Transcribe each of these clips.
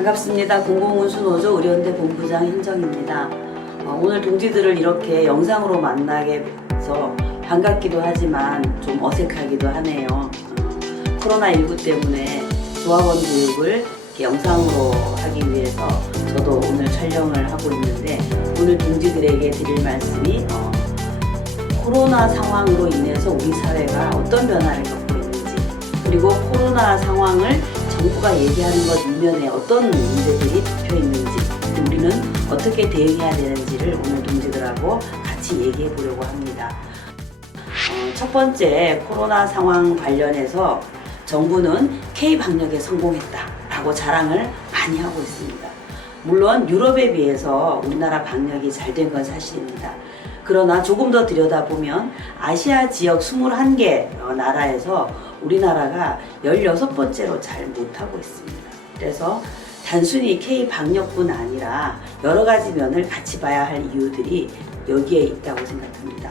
반갑습니다. 공공운수노조 의료연대 본부장 hin정입니다. 오늘 동지들을 이렇게 영상으로 만나게 돼서 반갑기도 하지만 좀 어색하기도 하네요. 코로나19 때문에 조합원 교육을 이렇게 영상으로 하기 위해서 저도 오늘 촬영을 하고 있는데, 오늘 동지들에게 드릴 말씀이 코로나 상황으로 인해서 우리 사회가 어떤 변화를 겪고 있는지, 그리고 코로나 상황을 정부가 얘기하는 것 이면에 어떤 문제들이 덮여 있는지, 우리는 어떻게 대응해야 되는지를 오늘 동지들하고 같이 얘기해 보려고 합니다. 첫 번째, 코로나 상황 관련해서 정부는 K-방역에 성공했다라고 자랑을 많이 하고 있습니다. 물론 유럽에 비해서 우리나라 방역이 잘 된 건 사실입니다. 그러나 조금 더 들여다보면 아시아 지역 21개 나라에서 우리나라가 16번째로 잘 못하고 있습니다. 그래서 단순히 K-방역뿐 아니라 여러 가지 면을 같이 봐야 할 이유들이 여기에 있다고 생각합니다.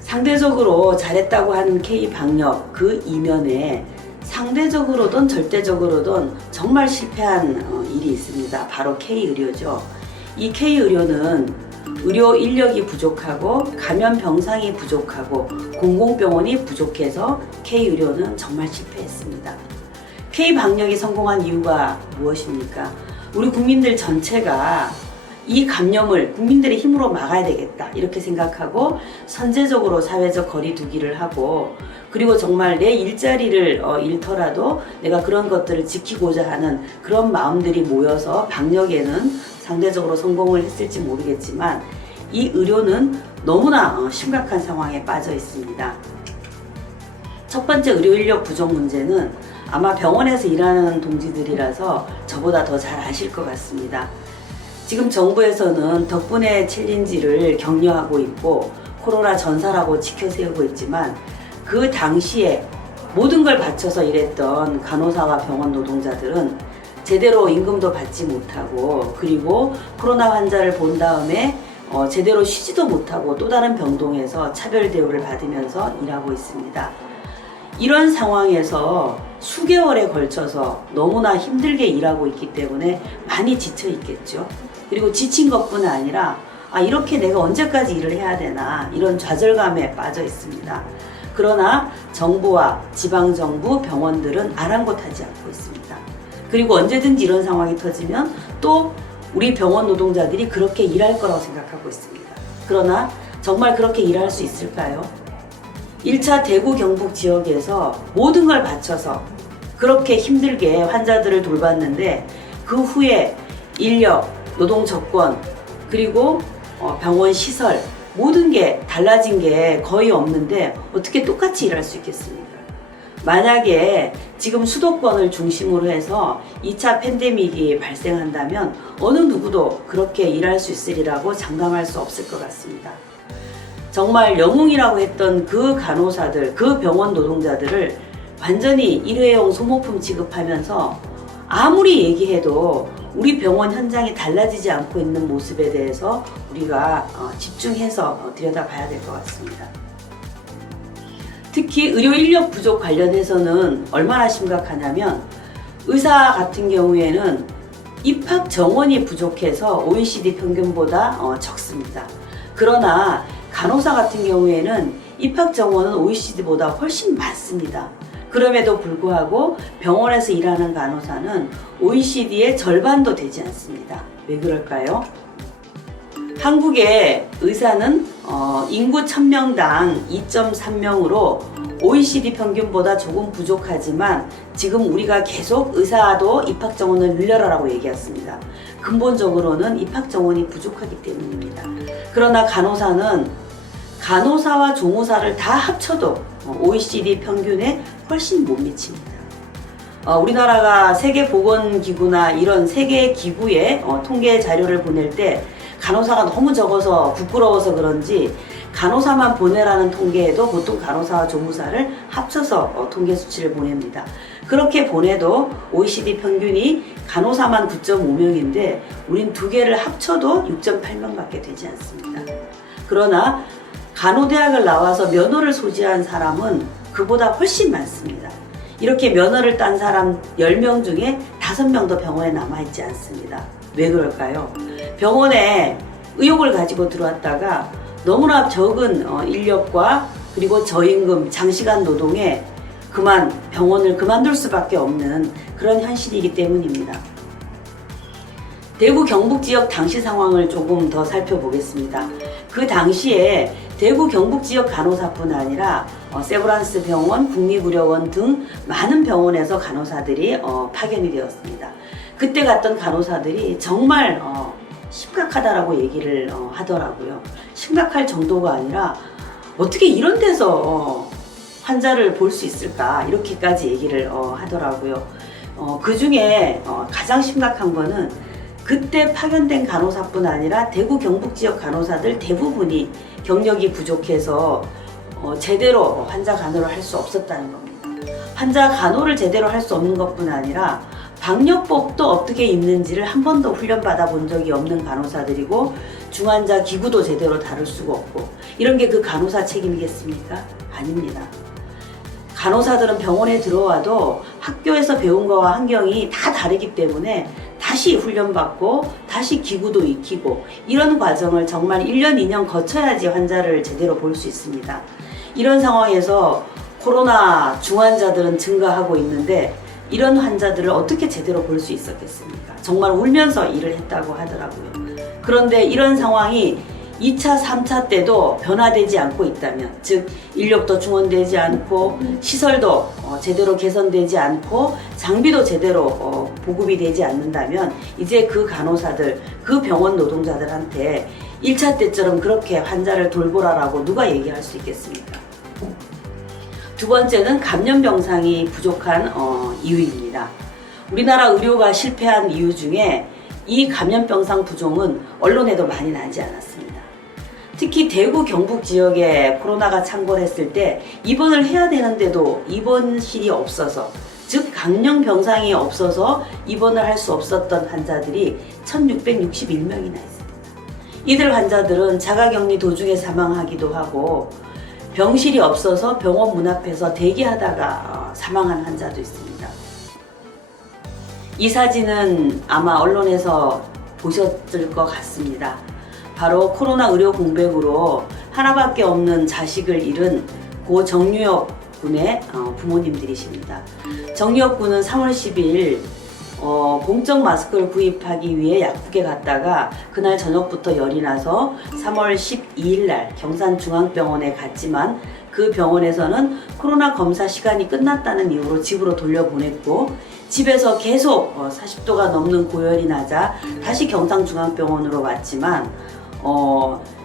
상대적으로 잘했다고 하는 K-방역 그 이면에 상대적으로든 절대적으로든 정말 실패한 일이 있습니다. 바로 K-의료죠. 이 K-의료는 의료 인력이 부족하고 감염 병상이 부족하고 공공병원이 부족해서 K-의료는 정말 실패했습니다. K-방역이 성공한 이유가 무엇입니까? 우리 국민들 전체가 이 감염을 국민들의 힘으로 막아야 되겠다 이렇게 생각하고 선제적으로 사회적 거리 두기를 하고, 그리고 정말 내 일자리를 잃더라도 내가 그런 것들을 지키고자 하는 그런 마음들이 모여서 방역에는 상대적으로 성공을 했을지 모르겠지만, 이 의료는 너무나 심각한 상황에 빠져 있습니다. 첫 번째, 의료 인력 부족 문제는 아마 병원에서 일하는 동지들이라서 저보다 더 잘 아실 것 같습니다. 지금 정부에서는 덕분에 챌린지를 격려하고 있고 코로나 전사라고 지켜세우고 있지만, 그 당시에 모든 걸 바쳐서 일했던 간호사와 병원 노동자들은 제대로 임금도 받지 못하고, 그리고 코로나 환자를 본 다음에 제대로 쉬지도 못하고 또 다른 병동에서 차별 대우를 받으면서 일하고 있습니다. 이런 상황에서 수개월에 걸쳐서 너무나 힘들게 일하고 있기 때문에 많이 지쳐 있겠죠. 그리고 지친 것뿐 아니라 이렇게 내가 언제까지 일을 해야 되나, 이런 좌절감에 빠져 있습니다. 그러나 정부와 지방정부, 병원들은 아랑곳하지 않고 있습니다. 그리고 언제든지 이런 상황이 터지면 또 우리 병원 노동자들이 그렇게 일할 거라고 생각하고 있습니다. 그러나 정말 그렇게 일할 수 있을까요? 1차 대구 경북 지역에서 모든 걸 바쳐서 그렇게 힘들게 환자들을 돌봤는데, 그 후에 인력, 노동 조건, 그리고 병원 시설, 모든 게 달라진 게 거의 없는데 어떻게 똑같이 일할 수 있겠습니까? 만약에 지금 수도권을 중심으로 해서 2차 팬데믹이 발생한다면 어느 누구도 그렇게 일할 수 있으리라고 장담할 수 없을 것 같습니다. 정말 영웅이라고 했던 그 간호사들, 그 병원 노동자들을 완전히 일회용 소모품 취급하면서 아무리 얘기해도 우리 병원 현장이 달라지지 않고 있는 모습에 대해서 우리가 집중해서 들여다봐야 될 것 같습니다. 특히 의료 인력 부족 관련해서는 얼마나 심각하냐면, 의사 같은 경우에는 입학 정원이 부족해서 OECD 평균보다 적습니다. 그러나 간호사 같은 경우에는 입학 정원은 OECD보다 훨씬 많습니다. 그럼에도 불구하고 병원에서 일하는 간호사는 OECD의 절반도 되지 않습니다. 왜 그럴까요? 한국의 의사는 인구 1000명당 2.3명으로 OECD 평균보다 조금 부족하지만, 지금 우리가 계속 의사도 입학 정원을 늘려라라고 얘기했습니다. 근본적으로는 입학 정원이 부족하기 때문입니다. 그러나 간호사는 간호사와 조무사를 다 합쳐도 OECD 평균에 훨씬 못 미칩니다. 우리나라가 세계보건기구나 이런 세계 기구에 통계 자료를 보낼 때 간호사가 너무 적어서 부끄러워서 그런지 간호사만 보내라는 통계에도 보통 간호사와 조무사를 합쳐서 통계 수치를 보냅니다. 그렇게 보내도 OECD 평균이 간호사만 9.5명인데 우린 두 개를 합쳐도 6.8명밖에 되지 않습니다. 그러나 간호대학을 나와서 면허를 소지한 사람은 그보다 훨씬 많습니다. 이렇게 면허를 딴 사람 10명 중에 5명도 병원에 남아있지 않습니다. 왜 그럴까요? 병원에 의욕을 가지고 들어왔다가 너무나 적은 인력과 그리고 저임금, 장시간 노동에 병원을 그만둘 수밖에 없는 그런 현실이기 때문입니다. 대구 경북 지역 당시 상황을 조금 더 살펴보겠습니다. 그 당시에 대구 경북 지역 간호사뿐 아니라 세브란스 병원, 국립의료원 등 많은 병원에서 간호사들이 파견이 되었습니다. 그때 갔던 간호사들이 정말 심각하다라고 얘기를 하더라고요. 심각할 정도가 아니라 어떻게 이런 데서 환자를 볼 수 있을까 이렇게까지 얘기를 하더라고요. 그 중에 가장 심각한 거는 그때 파견된 간호사뿐 아니라 대구 경북 지역 간호사들 대부분이 경력이 부족해서 제대로 환자 간호를 할 수 없었다는 겁니다. 환자 간호를 제대로 할 수 없는 것뿐 아니라 방역법도 어떻게 있는지를 한 번도 훈련받아 본 적이 없는 간호사들이고 중환자 기구도 제대로 다룰 수가 없고 이런 게 그 간호사 책임이겠습니까? 아닙니다. 간호사들은 병원에 들어와도 학교에서 배운 거와 환경이 다 다르기 때문에 다시 훈련받고 다시 기구도 익히고 이런 과정을 정말 1년, 2년 거쳐야지 환자를 제대로 볼 수 있습니다. 이런 상황에서 코로나 중환자들은 증가하고 있는데 이런 환자들을 어떻게 제대로 볼 수 있었겠습니까? 정말 울면서 일을 했다고 하더라고요. 그런데 이런 상황이 2차, 3차 때도 변화되지 않고 있다면, 즉 인력도 중원되지 않고 시설도 제대로 개선되지 않고 장비도 제대로 보급이 되지 않는다면 이제 그 간호사들, 그 병원 노동자들한테 1차 때처럼 그렇게 환자를 돌보라라고 누가 얘기할 수 있겠습니까? 두 번째는 감염병상이 부족한 이유입니다. 우리나라 의료가 실패한 이유 중에 이 감염병상 부족은 언론에도 많이 나지 않았습니다. 특히 대구 경북 지역에 코로나가 창궐했을 때 입원을 해야 되는데도 입원실이 없어서, 즉 강령병상이 없어서 입원을 할 수 없었던 환자들이 1661명이나 있습니다. 이들 환자들은 자가격리 도중에 사망하기도 하고 병실이 없어서 병원 문 앞에서 대기하다가 사망한 환자도 있습니다. 이 사진은 아마 언론에서 보셨을 것 같습니다. 바로 코로나 의료 공백으로 하나밖에 없는 자식을 잃은 고 정유엽 군의 부모님들이십니다. 정유엽 군은 3월 10일 공적 마스크를 구입하기 위해 약국에 갔다가 그날 저녁부터 열이 나서 3월 12일 날 경산중앙병원에 갔지만 그 병원에서는 코로나 검사 시간이 끝났다는 이유로 집으로 돌려보냈고, 집에서 계속 40도가 넘는 고열이 나자 다시 경산중앙병원으로 왔지만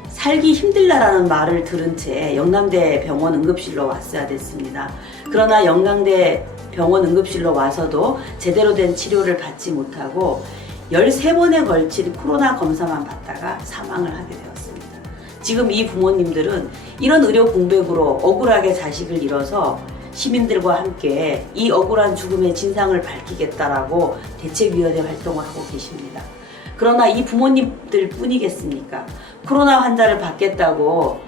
살기 힘들다라는 말을 들은 채 영남대 병원 응급실로 왔어야 됐습니다. 그러나 영남대 병원 응급실로 와서도 제대로 된 치료를 받지 못하고 13번에 걸친 코로나 검사만 받다가 사망을 하게 되었습니다. 지금 이 부모님들은 이런 의료 공백으로 억울하게 자식을 잃어서 시민들과 함께 이 억울한 죽음의 진상을 밝히겠다라고 대책위원회 활동을 하고 계십니다. 그러나 이 부모님들 뿐이겠습니까? 코로나 환자를 받겠다고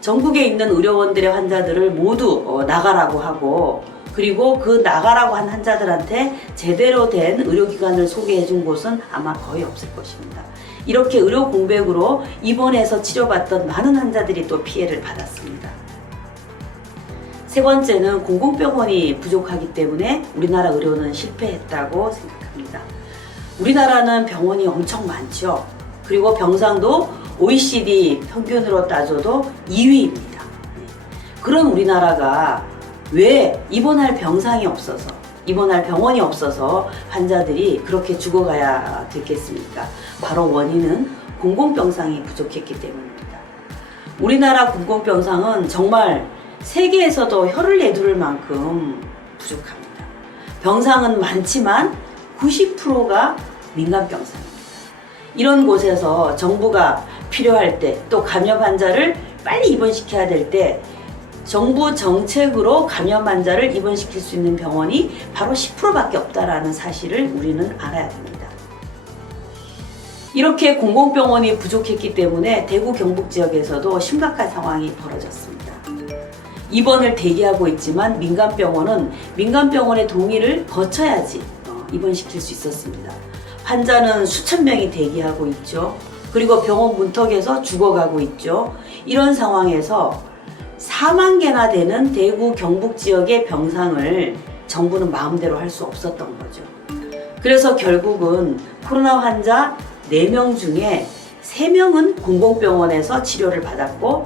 전국에 있는 의료원들의 환자들을 모두 나가라고 하고, 그리고 그 나가라고 한 환자들한테 제대로 된 의료기관을 소개해 준 곳은 아마 거의 없을 것입니다. 이렇게 의료 공백으로 입원해서 치료받던 많은 환자들이 또 피해를 받았습니다. 세 번째는 공공병원이 부족하기 때문에 우리나라 의료는 실패했다고 생각합니다. 우리나라는 병원이 엄청 많죠. 그리고 병상도 OECD 평균으로 따져도 2위입니다. 그런 우리나라가 왜 입원할 병상이 없어서, 입원할 병원이 없어서 환자들이 그렇게 죽어가야 됐겠습니까? 바로 원인은 공공병상이 부족했기 때문입니다. 우리나라 공공병상은 정말 세계에서도 혀를 내두를 만큼 부족합니다. 병상은 많지만 90%가 민간병상입니다. 이런 곳에서 정부가 필요할 때, 또 감염 환자를 빨리 입원시켜야 될 때 정부 정책으로 감염 환자를 입원시킬 수 있는 병원이 바로 10%밖에 없다라는 사실을 우리는 알아야 됩니다. 이렇게 공공병원이 부족했기 때문에 대구 경북 지역에서도 심각한 상황이 벌어졌습니다. 입원을 대기하고 있지만 민간병원은 민간병원의 동의를 거쳐야지 입원시킬 수 있었습니다. 환자는 수천 명이 대기하고 있죠. 그리고 병원 문턱에서 죽어가고 있죠. 이런 상황에서 4만 개나 되는 대구 경북 지역의 병상을 정부는 마음대로 할 수 없었던 거죠. 그래서 결국은 코로나 환자 4명 중에 3명은 공공병원에서 치료를 받았고,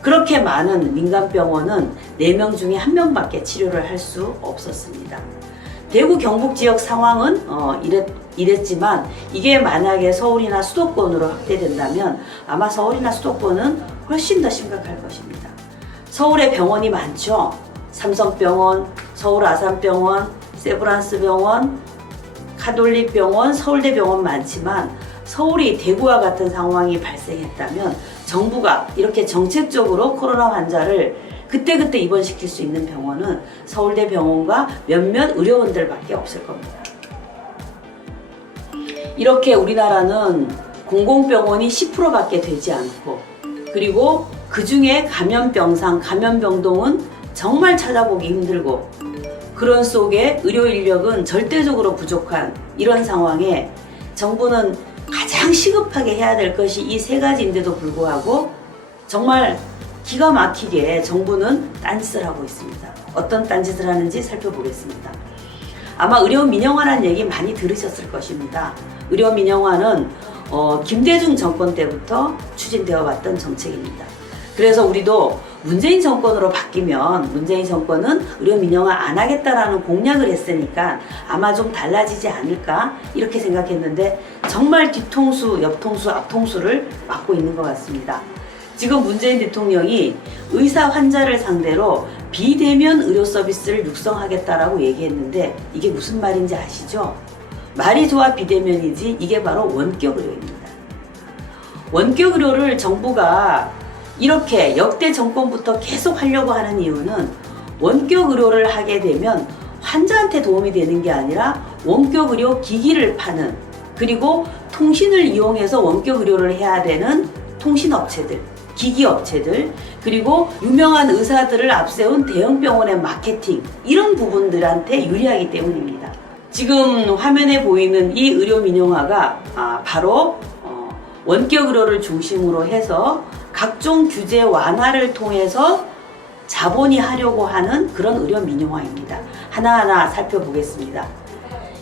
그렇게 많은 민간병원은 4명 중에 1명밖에 치료를 할 수 없었습니다. 대구 경북 지역 상황은 이랬지만, 이게 만약에 서울이나 수도권으로 확대된다면 아마 서울이나 수도권은 훨씬 더 심각할 것입니다. 서울에 병원이 많죠. 삼성병원, 서울아산병원, 세브란스병원, 카톨릭병원, 서울대병원 많지만, 서울이 대구와 같은 상황이 발생했다면 정부가 이렇게 정책적으로 코로나 환자를 그때그때 입원시킬 수 있는 병원은 서울대병원과 몇몇 의료원들밖에 없을 겁니다. 이렇게 우리나라는 공공병원이 10%밖에 되지 않고, 그리고 그 중에 감염병상, 감염병동은 정말 찾아보기 힘들고, 그런 속에 의료 인력은 절대적으로 부족한 이런 상황에 정부는 가장 시급하게 해야 될 것이 이 3가지인데도 불구하고 정말 기가 막히게 정부는 딴짓을 하고 있습니다. 어떤 딴짓을 하는지 살펴보겠습니다. 아마 의료 민영화라는 얘기 많이 들으셨을 것입니다. 의료 민영화는 김대중 정권 때부터 추진되어 왔던 정책입니다. 그래서 우리도 문재인 정권으로 바뀌면 문재인 정권은 의료 민영화 안 하겠다라는 공약을 했으니까 아마 좀 달라지지 않을까 이렇게 생각했는데, 정말 뒤통수, 옆통수, 앞통수를 맞고 있는 것 같습니다. 지금 문재인 대통령이 의사 환자를 상대로 비대면 의료 서비스를 육성하겠다라고 얘기했는데, 이게 무슨 말인지 아시죠? 말이 좋아 비대면이지 이게 바로 원격 의료입니다. 원격 의료를 정부가 이렇게 역대 정권부터 계속 하려고 하는 이유는, 원격 의료를 하게 되면 환자한테 도움이 되는 게 아니라 원격 의료 기기를 파는, 그리고 통신을 이용해서 원격 의료를 해야 되는 통신업체들, 기기업체들, 그리고 유명한 의사들을 앞세운 대형 병원의 마케팅, 이런 부분들한테 유리하기 때문입니다. 지금 화면에 보이는 이 의료 민영화가 바로 원격 의료를 중심으로 해서 각종 규제 완화를 통해서 자본이 하려고 하는 그런 의료 민영화입니다. 하나하나 살펴보겠습니다.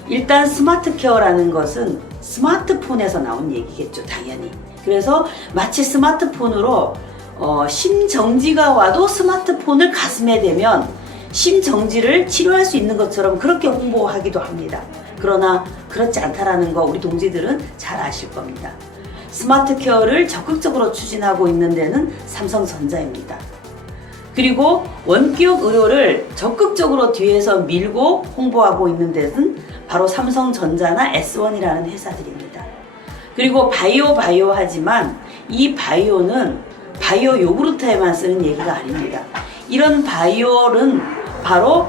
일단 스마트 케어라는 것은 스마트폰에서 나온 얘기겠죠, 당연히. 그래서 마치 스마트폰으로 심정지가 와도 스마트폰을 가슴에 대면 심정지를 치료할 수 있는 것처럼 그렇게 홍보하기도 합니다. 그러나 그렇지 않다라는 거 우리 동지들은 잘 아실 겁니다. 스마트 케어를 적극적으로 추진하고 있는 데는 삼성전자입니다. 그리고 원격 의료를 적극적으로 뒤에서 밀고 홍보하고 있는 데는 바로 삼성전자나 S1이라는 회사들입니다. 그리고 바이오 하지만 이 바이오는 바이오 요구르트에만 쓰는 얘기가 아닙니다. 이런 바이오는 바로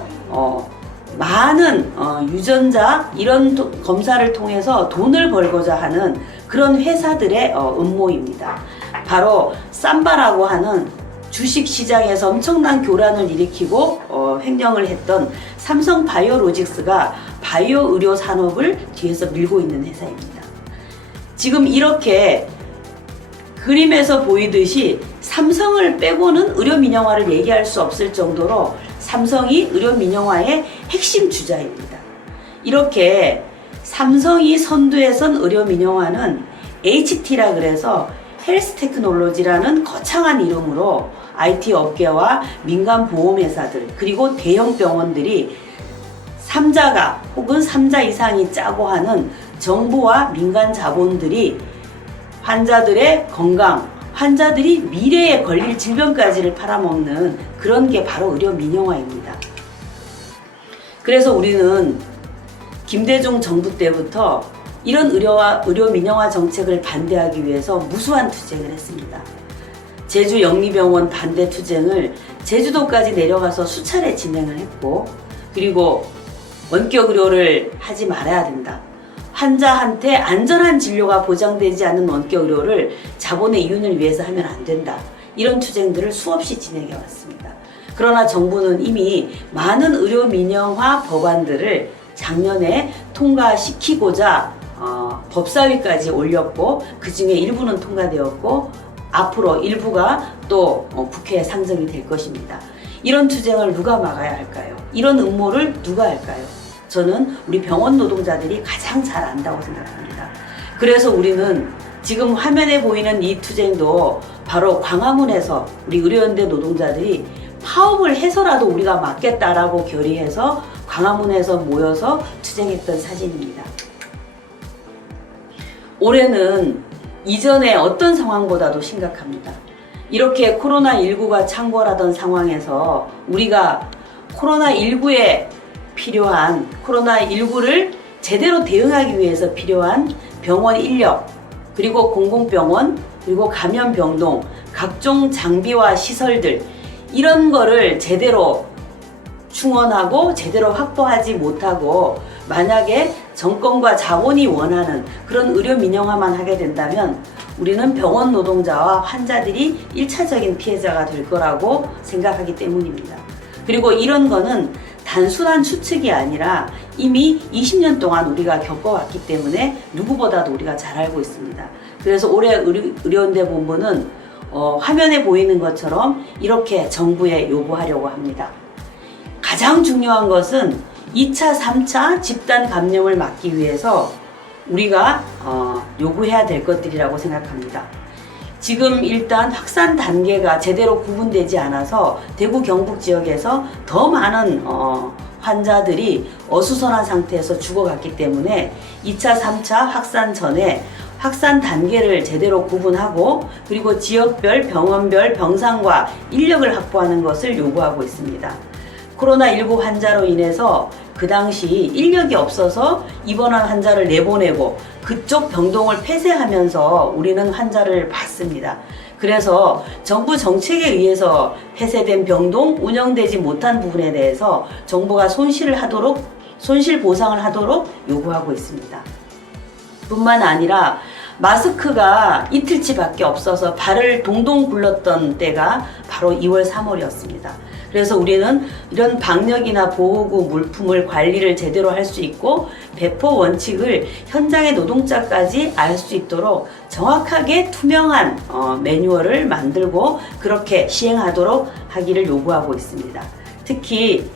많은 유전자 이런 검사를 통해서 돈을 벌고자 하는 그런 회사들의 음모입니다. 바로 삼바라고 하는 주식시장에서 엄청난 교란을 일으키고 횡령을 했던 삼성 바이오로직스가 바이오 의료 산업을 뒤에서 밀고 있는 회사입니다. 지금 이렇게 그림에서 보이듯이 삼성을 빼고는 의료 민영화를 얘기할 수 없을 정도로 삼성이 의료 민영화의 핵심 주자입니다. 이렇게 삼성이 선두에 선 의료 민영화는 HT라 그래서 헬스 테크놀로지라는 거창한 이름으로 IT 업계와 민간 보험회사들 그리고 대형 병원들이 3자가 혹은 3자 이상이 짜고 하는 정부와 민간 자본들이 환자들의 건강, 환자들이 미래에 걸릴 질병까지를 팔아먹는 그런 게 바로 의료 민영화입니다. 그래서 우리는 김대중 정부 때부터 이런 의료 민영화 정책을 반대하기 위해서 무수한 투쟁을 했습니다. 제주 영리병원 반대 투쟁을 제주도까지 내려가서 수차례 진행을 했고, 그리고 원격 의료를 하지 말아야 된다. 환자한테 안전한 진료가 보장되지 않는 원격 의료를 자본의 이윤을 위해서 하면 안 된다. 이런 투쟁들을 수없이 진행해 왔습니다. 그러나 정부는 이미 많은 의료 민영화 법안들을 작년에 통과시키고자 법사위까지 올렸고 그 중에 일부는 통과되었고 앞으로 일부가 또 국회에 상정이 될 것입니다. 이런 투쟁을 누가 막아야 할까요? 이런 음모를 누가 할까요? 저는 우리 병원 노동자들이 가장 잘 안다고 생각합니다. 그래서 우리는 지금 화면에 보이는 이 투쟁도 바로 광화문에서 우리 의료연대 노동자들이 파업을 해서라도 우리가 막겠다라고 결의해서 광화문에서 모여서 투쟁했던 사진입니다. 올해는 이전의 어떤 상황보다도 심각합니다. 이렇게 코로나19가 창궐하던 상황에서 우리가 코로나19에 필요한 코로나19를 제대로 대응하기 위해서 필요한 병원 인력, 그리고 공공병원, 그리고 감염병동, 각종 장비와 시설들 이런 거를 제대로 충원하고 제대로 확보하지 못하고 만약에 정권과 자본이 원하는 그런 의료 민영화만 하게 된다면 우리는 병원 노동자와 환자들이 1차적인 피해자가 될 거라고 생각하기 때문입니다. 그리고 이런 거는 단순한 추측이 아니라 이미 20년 동안 우리가 겪어왔기 때문에 누구보다도 우리가 잘 알고 있습니다. 그래서 올해 의료연대 본부는 화면에 보이는 것처럼 이렇게 정부에 요구하려고 합니다. 가장 중요한 것은 2차, 3차 집단 감염을 막기 위해서 우리가 요구해야 될 것들이라고 생각합니다. 지금 일단 확산 단계가 제대로 구분되지 않아서 대구 경북 지역에서 더 많은 환자들이 어수선한 상태에서 죽어갔기 때문에 2차, 3차 확산 전에 확산 단계를 제대로 구분하고 그리고 지역별, 병원별 병상과 인력을 확보하는 것을 요구하고 있습니다. 코로나19 환자로 인해서 그 당시 인력이 없어서 입원한 환자를 내보내고 그쪽 병동을 폐쇄하면서 우리는 환자를 봤습니다. 그래서 정부 정책에 의해서 폐쇄된 병동, 운영되지 못한 부분에 대해서 정부가 손실 보상을 하도록 요구하고 있습니다. 뿐만 아니라 마스크가 이틀치밖에 없어서 발을 동동 굴렀던 때가 바로 2월, 3월이었습니다. 그래서 우리는 이런 방역이나 보호구 물품을 관리를 제대로 할 수 있고 배포 원칙을 현장의 노동자까지 알 수 있도록 정확하게 투명한 매뉴얼을 만들고 그렇게 시행하도록 하기를 요구하고 있습니다. 특히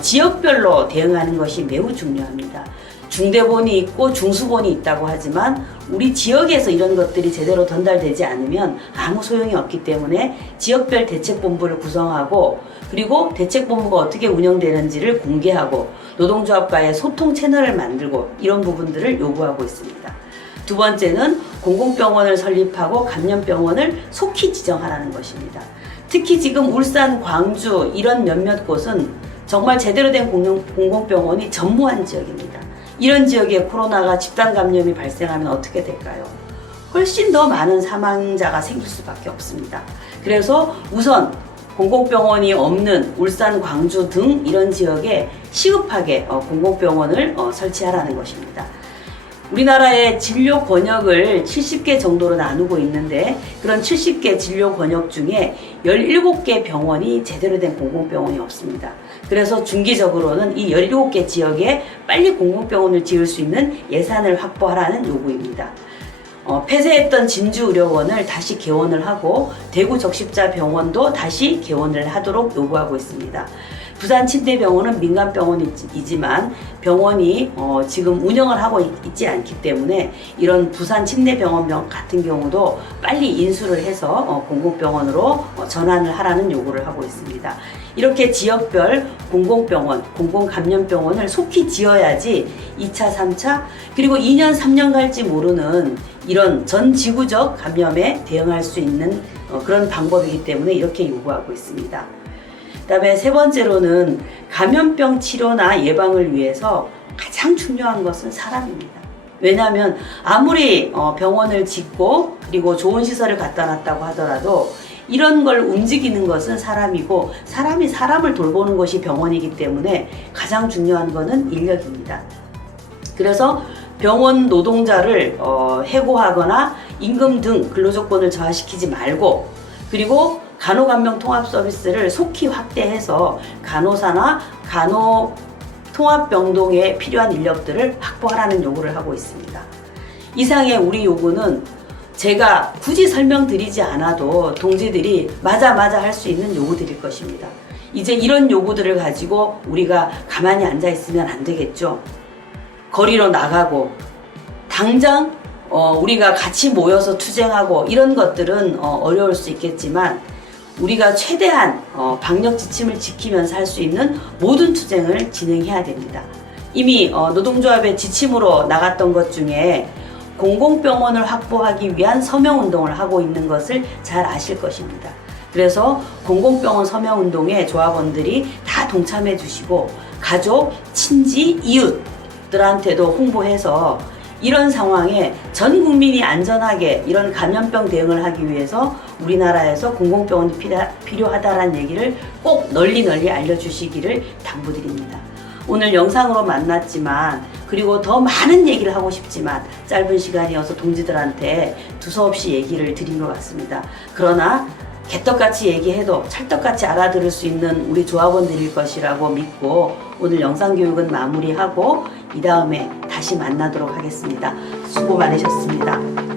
지역별로 대응하는 것이 매우 중요합니다. 중대본이 있고 중수본이 있다고 하지만 우리 지역에서 이런 것들이 제대로 전달되지 않으면 아무 소용이 없기 때문에 지역별 대책본부를 구성하고 그리고 대책본부가 어떻게 운영되는지를 공개하고 노동조합과의 소통 채널을 만들고 이런 부분들을 요구하고 있습니다. 두 번째는 공공병원을 설립하고 감염병원을 속히 지정하라는 것입니다. 특히 지금 울산, 광주 이런 몇몇 곳은 정말 제대로 된 공공병원이 전무한 지역입니다. 이런 지역에 코로나가 집단 감염이 발생하면 어떻게 될까요? 훨씬 더 많은 사망자가 생길 수밖에 없습니다. 그래서 우선 공공병원이 없는 울산, 광주 등 이런 지역에 시급하게 공공병원을 설치하라는 것입니다. 우리나라의 진료 권역을 70개 정도로 나누고 있는데 그런 70개 진료 권역 중에 17개 병원이 제대로 된 공공병원이 없습니다. 그래서 중기적으로는 이 17개 지역에 빨리 공공병원을 지을 수 있는 예산을 확보하라는 요구입니다. 폐쇄했던 진주의료원을 다시 개원을 하고 대구 적십자병원도 다시 개원을 하도록 요구하고 있습니다. 부산침대병원은 민간병원이지만 병원이 지금 운영을 하고 있지 않기 때문에 이런 부산침대병원 같은 경우도 빨리 인수를 해서 공공병원으로 전환을 하라는 요구를 하고 있습니다. 이렇게 지역별 공공병원, 공공감염병원을 속히 지어야지 2차, 3차 그리고 2년, 3년 갈지 모르는 이런 전 지구적 감염에 대응할 수 있는 그런 방법이기 때문에 이렇게 요구하고 있습니다. 그다음에 세 번째로는 감염병 치료나 예방을 위해서 가장 중요한 것은 사람입니다. 왜냐하면 아무리 병원을 짓고 그리고 좋은 시설을 갖다 놨다고 하더라도 이런 걸 움직이는 것은 사람이고 사람이 사람을 돌보는 것이 병원이기 때문에 가장 중요한 것은 인력입니다. 그래서 병원 노동자를 해고하거나 임금 등 근로조건을 저하시키지 말고 그리고 간호간병 통합 서비스를 속히 확대해서 간호사나 통합병동에 필요한 인력들을 확보하라는 요구를 하고 있습니다. 이상의 우리 요구는 제가 굳이 설명드리지 않아도 동지들이 맞아 할 수 있는 요구들일 것입니다. 이제 이런 요구들을 가지고 우리가 가만히 앉아 있으면 안 되겠죠. 거리로 나가고 당장 우리가 같이 모여서 투쟁하고 이런 것들은 어려울 수 있겠지만 우리가 최대한 방역 지침을 지키면서 할 수 있는 모든 투쟁을 진행해야 됩니다. 이미 노동조합의 지침으로 나갔던 것 중에 공공병원을 확보하기 위한 서명운동을 하고 있는 것을 잘 아실 것입니다. 그래서 공공병원 서명운동에 조합원들이 다 동참해 주시고 가족, 친지, 이웃들한테도 홍보해서 이런 상황에 전 국민이 안전하게 이런 감염병 대응을 하기 위해서 우리나라에서 공공병원이 필요하다는 얘기를 꼭 널리 알려주시기를 당부드립니다. 오늘 영상으로 만났지만 그리고 더 많은 얘기를 하고 싶지만 짧은 시간이어서 동지들한테 두서없이 얘기를 드린 것 같습니다. 그러나 개떡같이 얘기해도 찰떡같이 알아들을 수 있는 우리 조합원들일 것이라고 믿고 오늘 영상교육은 마무리하고 이 다음에 다시 만나도록 하겠습니다. 수고 많으셨습니다.